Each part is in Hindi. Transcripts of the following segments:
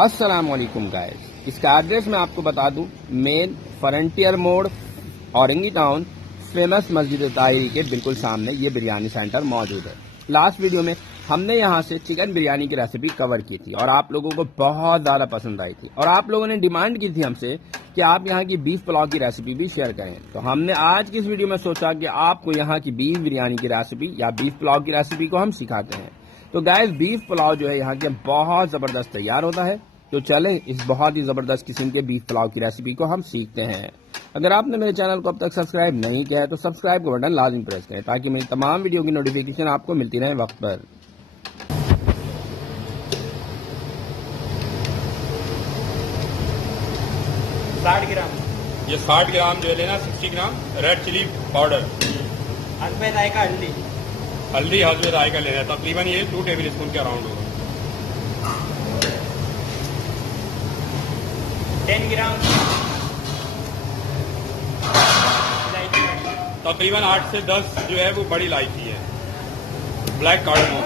अस्सलामुअलैकुम गाइस, इसका एड्रेस मैं आपको बता दूं। मेन फ्रंटियर मोड़, औरंगी टाउन, फेमस मस्जिद ताहिरी के बिल्कुल सामने ये बिरयानी सेंटर मौजूद है। लास्ट वीडियो में हमने यहाँ से चिकन बिरयानी की रेसिपी कवर की थी और आप लोगों को बहुत ज़्यादा पसंद आई थी और आप लोगों ने डिमांड की थी हमसे कि आप यहाँ की बीफ पुलाव की रेसिपी भी शेयर करें। तो हमने आज की इस वीडियो में सोचा कि आपको यहाँ की बीफ बिरयानी की रेसिपी या बीफ पुलाव की रेसिपी को हम सिखाते हैं। तो गाइस, बीफ पुलाव जो है यहाँ के बहुत ज़बरदस्त तैयार होता है। तो चलें इस बहुत ही ज़बरदस्त किस्म के बीफ पुलाव की रेसिपी को हम सीखते हैं। अगर आपने मेरे चैनल को अब तक सब्सक्राइब नहीं किया है तो सब्सक्राइब का बटन लाजमी प्रेस करें ताकि मेरी तमाम वीडियो की नोटिफिकेशन आपको मिलती रहे वक्त पर। 60 ग्राम ये 60 ग्राम जो है लेना, 60 ग्राम रेड चिली पाउडर, हसबे जायका हल्दी, हल्दी हसबे जायका लेना है। तकरीबन ये 2 टेबल स्पून के अराउंड होगा। 10 ग्राम तकरीबन 8 से 10 जो है वो बड़ी इलायची है, ब्लैक कार्डमम।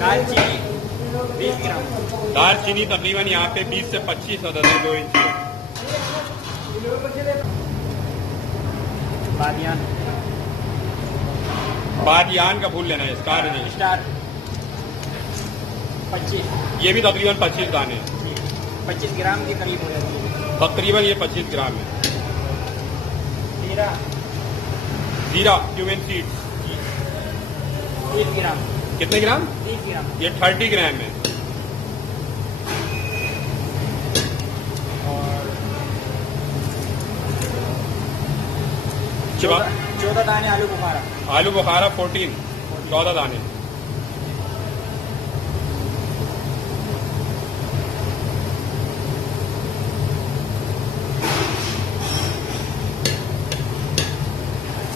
दालचीनी 20 ग्राम, दालचीनी तकरीबन यहाँ पे 20 से 25 अदद है, 2 इंच। बादियान, बादियान का फूल लेना है, स्टार नहीं। स्टार 25, ये भी तकरीबन 25 दाने, 25 ग्राम के करीब हो जाती है। तकरीबन ये 25 ग्राम है। जीरा जीरा क्यूमिन सीड्स 30 ग्राम, कितने ग्राम? 30 ग्राम। ये 30 ग्राम है। और 14 14 दाने आलू बुखारा, आलू बुखारा 14 दाने।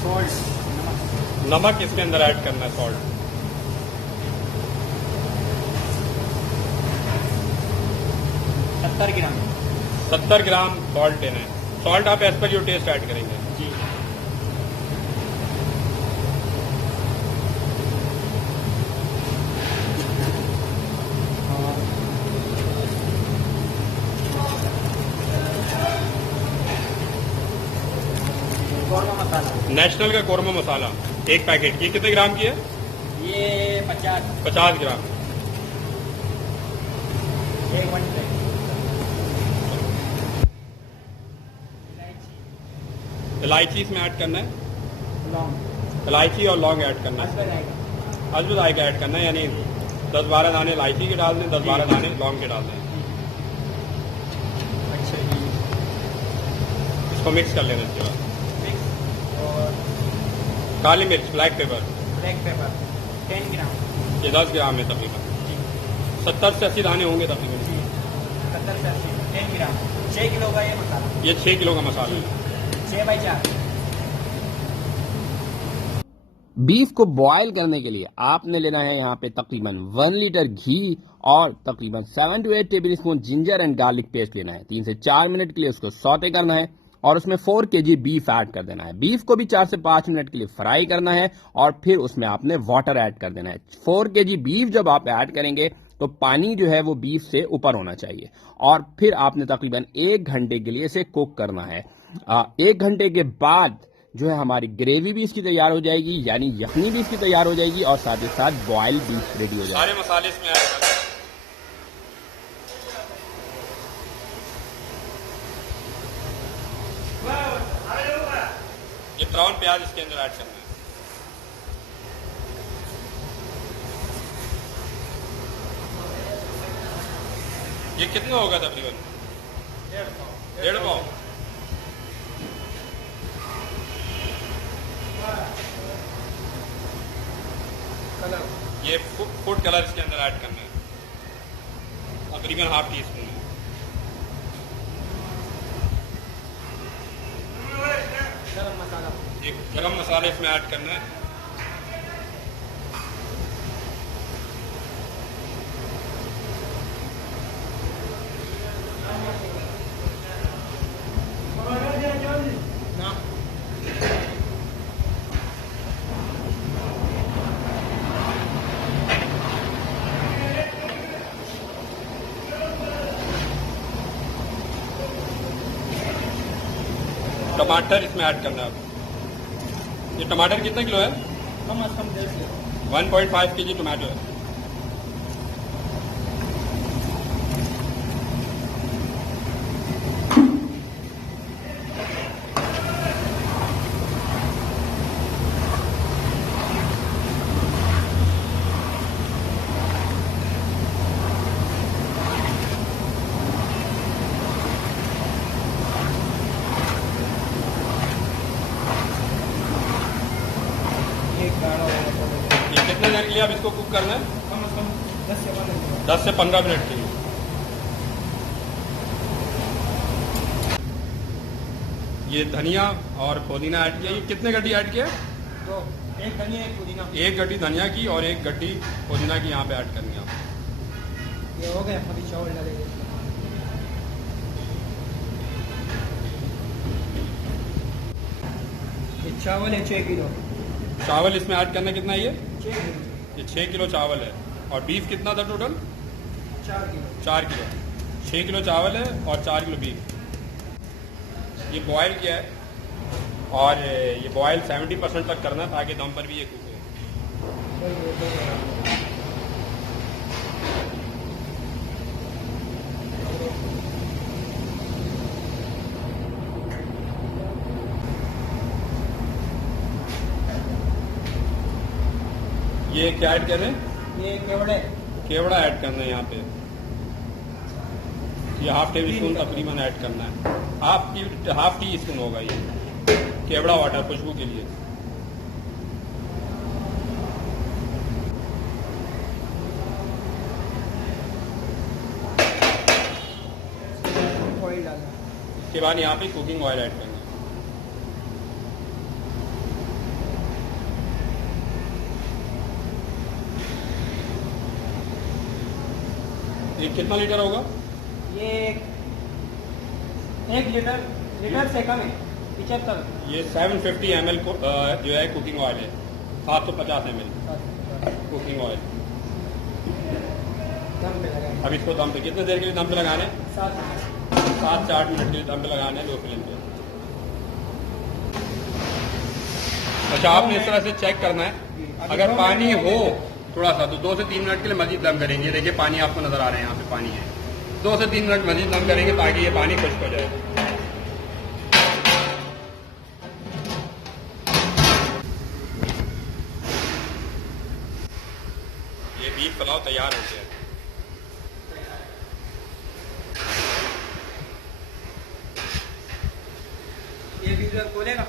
सॉल्ट, नमक इसके अंदर ऐड करना है, सॉल्ट। 70 ग्राम। 70 ग्राम सॉल्ट लेना है। सॉल्ट आप as per your taste add करेंगे। जी, कौरमा मसाला, नेशनल का कोरमा मसाला 1 पैकेट। ये कितने ग्राम की है? ये 50 ग्राम। 1 घंटे। इलायची इसमें ऐड करना है, लौंग, इलायची और लौंग ऐड करना है। हसबे जायका। अजब जायका ऐड करना है, यानी 10-12 दाने इलायची के डाल दें, 10-12 दाने लौंग के डाल दें। अच्छा जी, इसको मिक्स कर लेना। इसके बाद मिक्स। और काली मिर्च, ब्लैक पेपर, ब्लैक पेपर 10 ग्राम। ये 10 ग्राम है तकरीबन। जी 70 से 80 दाने होंगे तकरीबन। जी, 70 से 80, 10 ग्राम। 6 किलो का ये मसाला। ये 6 किलो का मसाला है। 6/4। बीफ को बॉयल करने के लिए आपने लेना है यहाँ पे तकरीबन 1 लीटर घी और तकरीबन 7 to 8 table spoon ginger and garlic paste लेना है। 3 से 4 मिनट के लिए उसको सौते करना है और उसमें 4 kg बीफ ऐड कर देना है। बीफ को भी 4 से 5 मिनट के लिए फ्राई करना है और फिर उसमें आपने वाटर ऐड कर देना है। 4 kg बीफ जब आप ऐड करेंगे तो पानी जो है वो बीफ से ऊपर होना चाहिए और फिर आपने तकरीबन 1 घंटे के लिए इसे कुक करना है। 1 घंटे के बाद जो है हमारी ग्रेवी भी इसकी तैयार हो जाएगी, यानी यखनी भी इसकी तैयार हो जाएगी और साथ ही साथ बॉयल बीफ रेडी हो जाएगा। सारे मसाले इसमें ऐड करना है। ये ब्राउन प्याज इसके अंदर ऐड करना है। ये कितना होगा तकरीबन? 1.5 पाव। ये फूड कलर इसके अंदर ऐड करना है, तकरीबन ½ टीस्पून। गरम मसाला, ये गरम मसाला इसमें ऐड करना है। टमाटर इसमें ऐड करना है अब। ये टमाटर कितना किलो है? कम अज कम 10 किलो। 1.5 kg टमाटो है। एक गाढ़ा होगा तो ये कितने देर के लिए अब इसको कुक करना है? कम अज कम 10 से 15 मिनट। 10 से 15 मिनट के लिए। ये धनिया और पुदीना ऐड किया। ये कितने गड्डी ऐड किया? तो एक धनिया एक पुदीना। एक गड्डी धनिया की और एक गड्डी पुदीना की यहाँ पे ऐड करनी है आप। ये हो गया, अभी चावल डालेंगे। ये चावल है 6 किलो। चावल इसमें ऐड करना कितना है ये? 6 किलो। ये 6 किलो चावल है। और बीफ कितना था टोटल? 4 किलो। 4 किलो। 6 किलो चावल है और 4 किलो बीफ। ये बॉयल किया है और ये बॉयल 70% तक करना है ताकि दम पर भी ये कुक हो। ये क्या ऐड कर रहे हैं? ये केवड़े। केवड़ा ऐड करना है यहाँ पे। ये हाफ टेबल स्पून तकरीबन ऐड करना है। हाफ टी स्पून होगा ये केवड़ा वाटर खुशबू के लिए। ऑयल डालना। इसके बाद यहाँ पे कुकिंग ऑयल ऐड करना है। ये कितना लीटर होगा? ये 1 लीटर से कम है, 75। ये 750 ml जो है कुकिंग ऑयल है। 750 ml कुकिंग ऑयल। दम पे लगाएंगे। अब इसको दम पे कितने देर के लिए दम पे लगाने? 7 से 8 मिनट के लिए दम पे लगाने, लो फ्लेम पे। अच्छा, आपने इस तरह से चेक करना है। अगर पानी हो थोड़ा सा तो 2 से 3 मिनट के लिए मजीद दम करेंगे। देखिए पानी आपको नजर आ रहा है, यहाँ पे पानी है। 2 से 3 मिनट मजीद दम करेंगे ताकि ये पानी खुश्क हो जाए। ये बीफ पुलाव तैयार हो गया। ये भी खोलेगा।